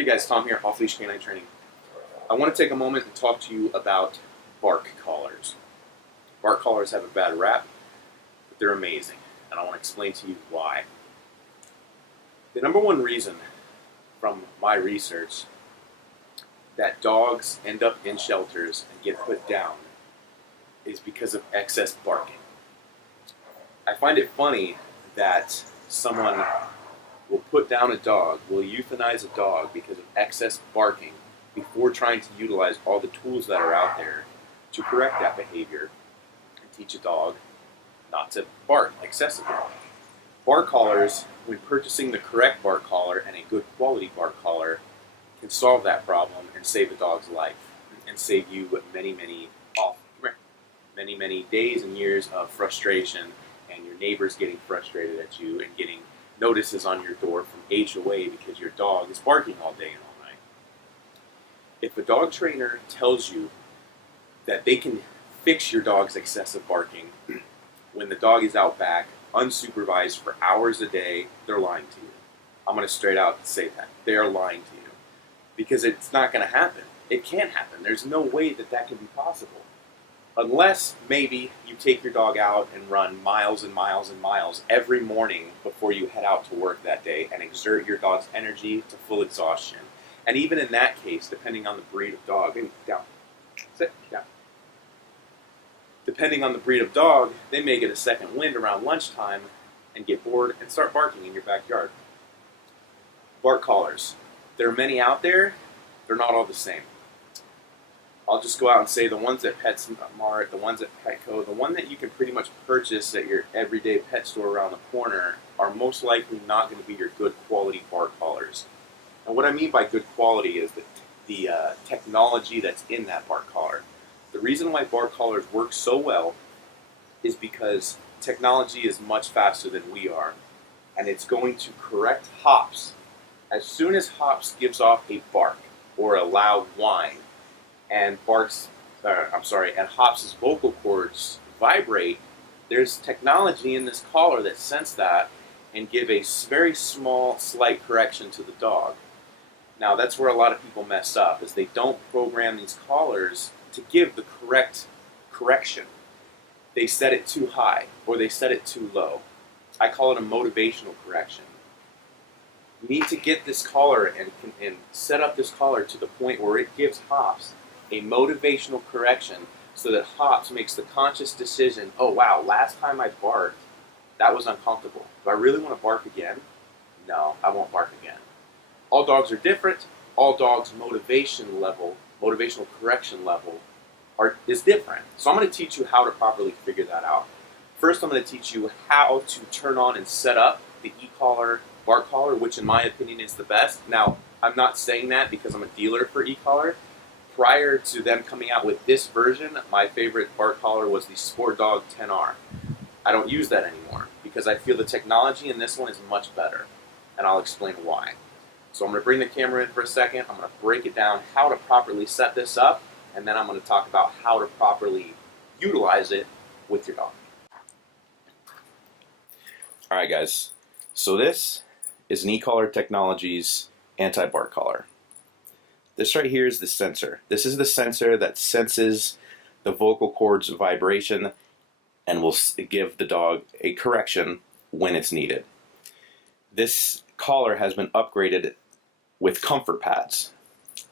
Hey guys, Tom here, Off Leash Canine Training. I want to take a moment and talk to you about bark collars. Bark collars have a bad rap, but they're amazing, and I want to explain to you why. The number one reason from my research that dogs end up in shelters and get put down is because of excess barking. I find it funny that someone will put down a dog, will euthanize a dog because of excess barking before trying to utilize all the tools that are out there to correct that behavior and teach a dog not to bark excessively. Bark collars, when purchasing the correct bark collar and a good quality bark collar, can solve that problem and save a dog's life and save you many days and years of frustration and your neighbors getting frustrated at you and getting notices on your door from HOA because your dog is barking all day and all night. If a dog trainer tells you that they can fix your dog's excessive barking when the dog is out back, unsupervised for hours a day, they're lying to you. I'm going to straight out say that. They're lying to you. Because it's not going to happen. It can't happen. There's no way that that can be possible. Unless maybe you take your dog out and run miles and miles and miles every morning before you head out to work that day and exert your dog's energy to full exhaustion. And even in that case, depending on the breed of dog, sit down. Depending on the breed of dog, they may get a second wind around lunchtime and get bored and start barking in your backyard. Bark collars. There are many out there. They're not all the same. I'll just go out and say the ones at PetSmart, the ones at Petco, the one that you can pretty much purchase at your everyday pet store around the corner are most likely not going to be your good quality bark collars. And what I mean by good quality is the technology that's in that bark collar. The reason why bark collars work so well is because technology is much faster than we are, and it's going to correct hops. As soon as hops gives off a bark or a loud whine, and hops' vocal cords vibrate, there's technology in this collar that sense that and give a very small, slight correction to the dog. Now that's where a lot of people mess up, is they don't program these collars to give the correct correction. They set it too high or they set it too low. I call it a motivational correction. You need to get this collar and set up this collar to the point where it gives hops a motivational correction so that hops makes the conscious decision, oh wow, last time I barked, that was uncomfortable. Do I really want to bark again? No, I won't bark again. All dogs are different. All dogs' motivational correction level is different. So I'm going to teach you how to properly figure that out. First, I'm going to teach you how to turn on and set up the e-collar, bark collar, which in my opinion is the best. Now, I'm not saying that because I'm a dealer for e-collar. Prior to them coming out with this version, my favorite bark collar was the Sport Dog 10R. I don't use that anymore because I feel the technology in this one is much better, and I'll explain why. So I'm going to bring the camera in for a second. I'm going to break it down how to properly set this up, and then I'm going to talk about how to properly utilize it with your dog. Alright guys, so this is an e-collar Technologies anti-bark collar. This right here is the sensor. This is the sensor that senses the vocal cords vibration and will give the dog a correction when it's needed. This collar has been upgraded with comfort pads.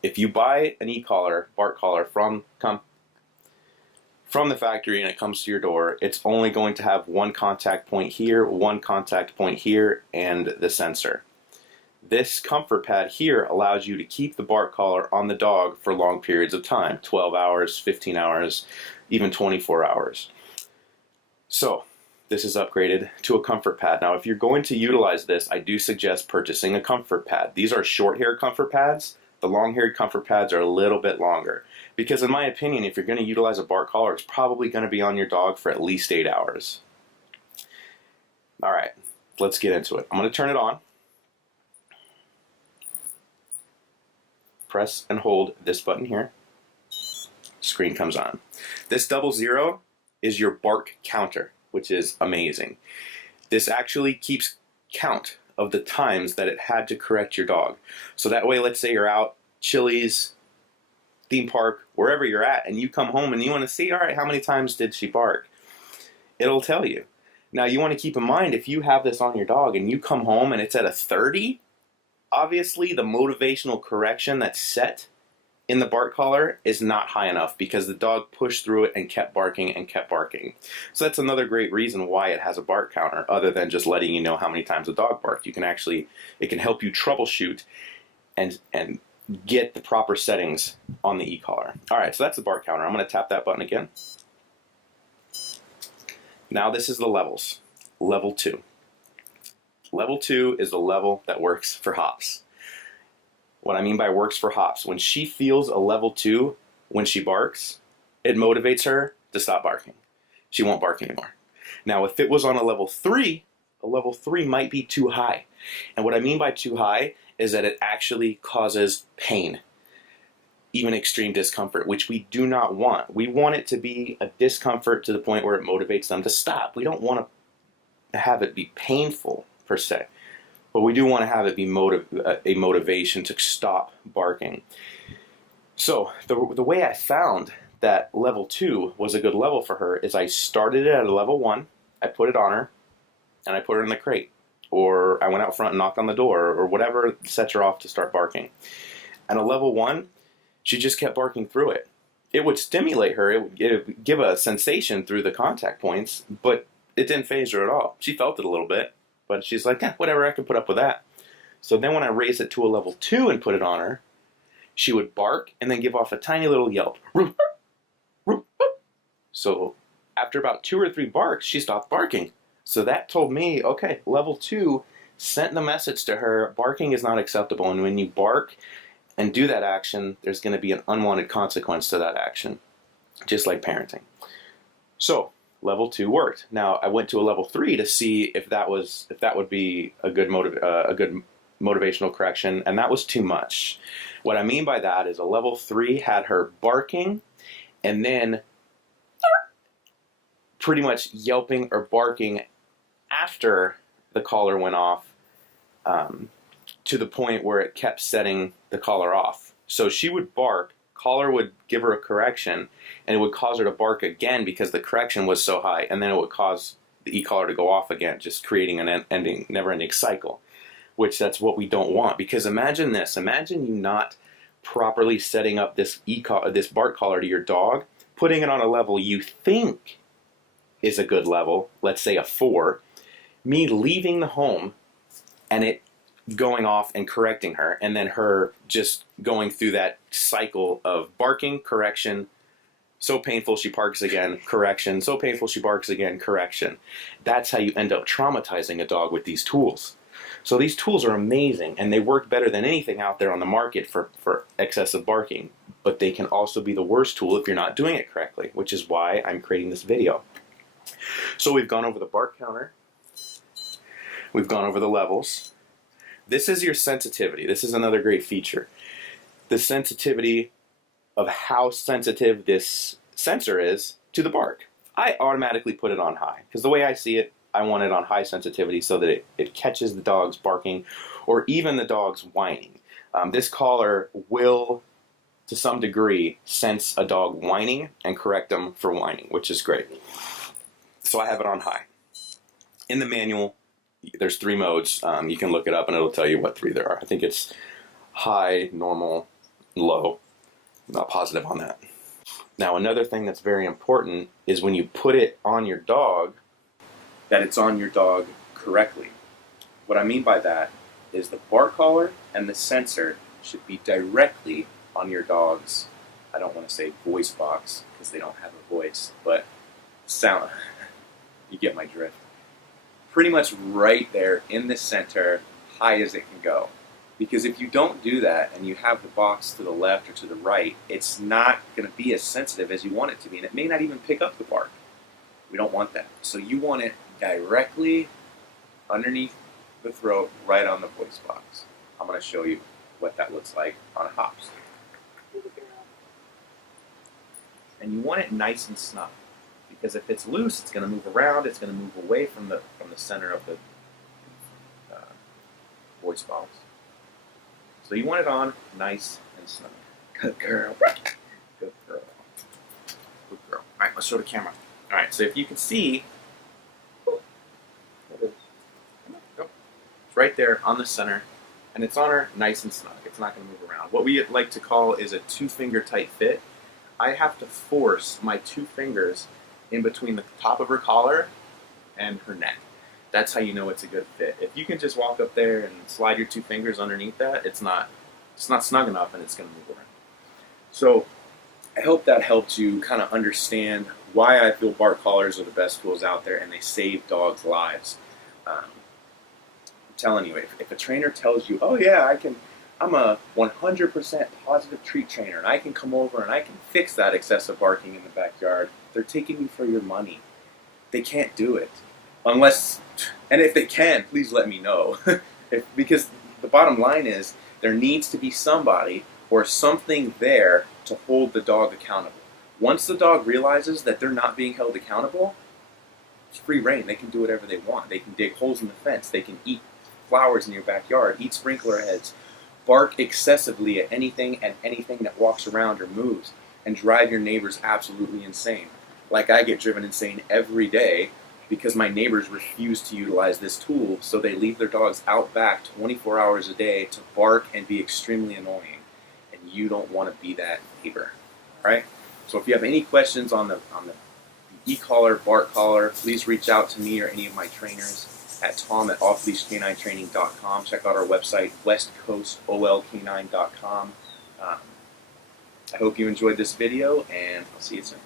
If you buy an e-collar, bark collar from the factory and it comes to your door, it's only going to have one contact point here, one contact point here, and the sensor. This comfort pad here allows you to keep the bark collar on the dog for long periods of time, 12 hours, 15 hours, even 24 hours. So this is upgraded to a comfort pad. Now if you're going to utilize this, I do suggest purchasing a comfort pad. These are short-haired comfort pads. The long-haired comfort pads are a little bit longer. Because in my opinion, if you're going to utilize a bark collar, it's probably going to be on your dog for at least 8 hours. Alright, let's get into it. I'm going to turn it on. Press and hold this button here. Screen comes on. This 00 is your bark counter, which is amazing. This actually keeps count of the times that it had to correct your dog. So that way, let's say you're out, Chili's, theme park, wherever you're at, and you come home and you want to see, all right, how many times did she bark? It'll tell you. Now, you want to keep in mind, if you have this on your dog and you come home and it's at a 30, obviously the motivational correction that's set in the bark collar is not high enough because the dog pushed through it and kept barking and kept barking. So that's another great reason why it has a bark counter, other than just letting you know how many times the dog barked. You can actually, it can help you troubleshoot and get the proper settings on the e-collar. All right, so that's the bark counter. I'm going to tap that button again. Now this is the levels. Level 2. Level 2 is the level that works for hops. What I mean by works for hops, when she feels a level 2 when she barks, it motivates her to stop barking. She won't bark anymore. Now if it was on a level 3 might be too high. And what I mean by too high is that it actually causes pain, even extreme discomfort, which we do not want. We want it to be a discomfort to the point where it motivates them to stop. We don't want to have it be painful per se, but we do want to have it be a motivation to stop barking. So the way I found that level 2 was a good level for her is I started it at a level 1, I put it on her, and I put her in the crate. Or I went out front and knocked on the door, or whatever sets her off to start barking. And a level 1, she just kept barking through it. It would stimulate her, it would give a sensation through the contact points, but it didn't faze her at all. She felt it a little bit, but she's like, whatever, I can put up with that. So then when I raised it to a level 2 and put it on her, she would bark and then give off a tiny little yelp. So after about 2 or 3 barks, she stopped barking. So that told me, okay, level 2 sent the message to her, barking is not acceptable. And when you bark and do that action, there's going to be an unwanted consequence to that action, just like parenting. So level 2 worked. Now I went to a level 3 to see if that would be a good motivational correction, and that was too much. What I mean by that is a level 3 had her barking and then pretty much yelping or barking after the collar went off, to the point where it kept setting the collar off. So she would bark, collar would give her a correction, and it would cause her to bark again because the correction was so high, and then it would cause the e-collar to go off again, just creating an never-ending cycle, which that's what we don't want. Because imagine this, imagine you not properly setting up this bark collar to your dog, putting it on a level you think is a good level, let's say a 4, me leaving the home and it going off and correcting her, and then her just going through that cycle of barking, correction, so painful she barks again, correction, so painful she barks again, correction. That's how you end up traumatizing a dog with these tools. So these tools are amazing, and they work better than anything out there on the market for excessive barking, but they can also be the worst tool if you're not doing it correctly, which is why I'm creating this video. So we've gone over the bark counter, we've gone over the levels. This is your sensitivity. This is another great feature. The sensitivity of how sensitive this sensor is to the bark. I automatically put it on high, because the way I see it, I want it on high sensitivity so that it catches the dog's barking or even the dog's whining. This collar will, to some degree, sense a dog whining and correct them for whining, which is great. So I have it on high. In the manual, there's 3 modes. You can look it up and it'll tell you what 3 there are. I think it's high, normal, low. I'm not positive on that. Now another thing that's very important is when you put it on your dog, that it's on your dog correctly. What I mean by that is the bark collar and the sensor should be directly on your dog's, I don't want to say voice box because they don't have a voice, but sound, you get my drift. Pretty much right there in the center, high as it can go. Because if you don't do that and you have the box to the left or to the right, it's not going to be as sensitive as you want it to be, and it may not even pick up the bark. We don't want that. So you want it directly underneath the throat, right on the voice box. I'm going to show you what that looks like on hops. And you want it nice and snug, because if it's loose, it's going to move around. It's going to move away from the center of voice bottles. So you want it on nice and snug. Good girl. Good girl. Good girl. All right, let's show the camera. All right, so if you can see, it's right there on the center, and it's on her nice and snug. It's not going to move around. What we like to call is a 2-finger tight fit. I have to force my 2 fingers in between the top of her collar and her neck. That's how you know it's a good fit. If you can just walk up there and slide your 2 fingers underneath that, it's not snug enough, and it's going to move around. So I hope that helped you kind of understand why I feel bark collars are the best tools out there, and they save dogs' lives. I'm telling you, if a trainer tells you, oh yeah, I'm a 100% positive treat trainer, and I can come over and I can fix that excessive barking in the backyard, they're taking you for your money. They can't do it. Unless, and if they can, please let me know. Because the bottom line is, there needs to be somebody or something there to hold the dog accountable. Once the dog realizes that they're not being held accountable, it's free reign. They can do whatever they want. They can dig holes in the fence. They can eat flowers in your backyard, eat sprinkler heads, bark excessively at anything and anything that walks around or moves, and drive your neighbors absolutely insane. Like I get driven insane every day because my neighbors refuse to utilize this tool, so they leave their dogs out back 24 hours a day to bark and be extremely annoying. And you don't want to be that neighbor, right? So if you have any questions on the e-collar, bark collar, please reach out to me or any of my trainers at tom@offleashk9training.com. Check out our website, westcoastolk9.com. I hope you enjoyed this video, and I'll see you soon.